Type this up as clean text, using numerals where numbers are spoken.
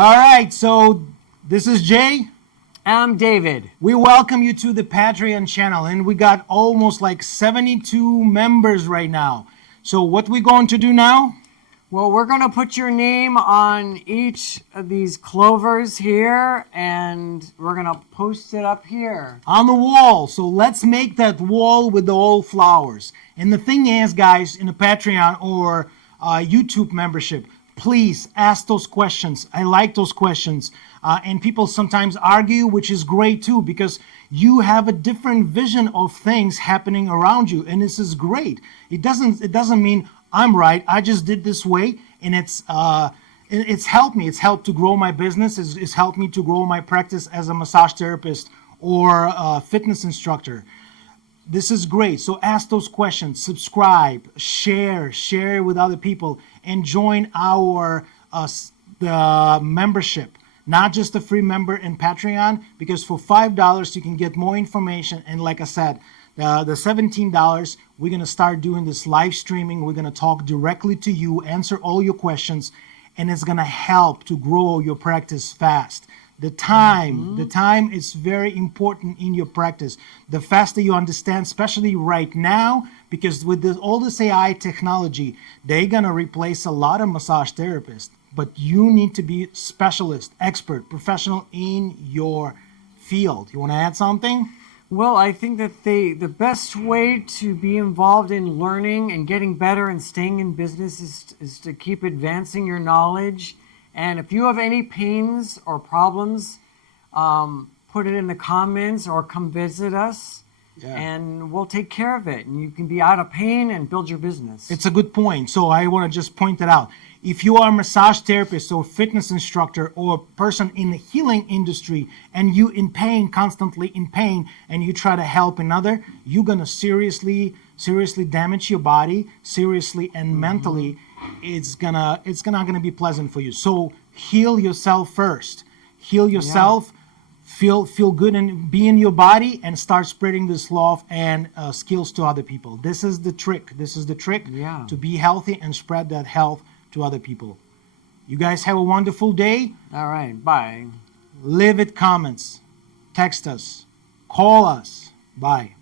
All right, so this is Jay. I'm David. We welcome you to the Patreon channel, and we got almost like 72 members right now. So what we going to do now? Well, we're going to put your name on each of these clovers here, and we're going to post it up here. On the wall. So let's make that wall with the old flowers. And the thing is, guys, in a Patreon or YouTube membership, please ask those questions. I like those questions. And people sometimes argue, which is great too, because you have a different vision of things happening around you, and this is great. It doesn't mean I'm right. I just did this way, and it's helped me. It's helped to grow my business. It's helped me to grow my practice as a massage therapist or a fitness instructor. This is great. So ask those questions, subscribe, share with other people, and join our the membership. Not just a free member in Patreon, because for $5 you can get more information. And like I said, the $17, we're going to start doing this live streaming. We're going to talk directly to you, answer all your questions, and it's going to help to grow your practice fast. The time is very important in your practice. The faster you understand, especially right now, because with all this AI technology, they're going to replace a lot of massage therapists. But you need to be specialist, expert, professional in your field. You want to add something? Well, I think that the best way to be involved in learning and getting better and staying in business is to keep advancing your knowledge. And if you have any pains or problems, put it in the comments or come visit us. Yeah. And we'll take care of it. And you can be out of pain and build your business. It's a good point. So I want to just point it out. If you are a massage therapist or fitness instructor or a person in the healing industry and you in pain, constantly in pain, and you try to help another, you're going to seriously damage your body, seriously and mentally. It's not gonna be pleasant for you. So heal yourself first. Heal yourself. Yeah. Feel good and be in your body and start spreading this love and skills to other people. This is the trick. To be healthy and spread that health to other people. You guys have a wonderful day. All right, bye. Leave it comments, text us, call us. Bye.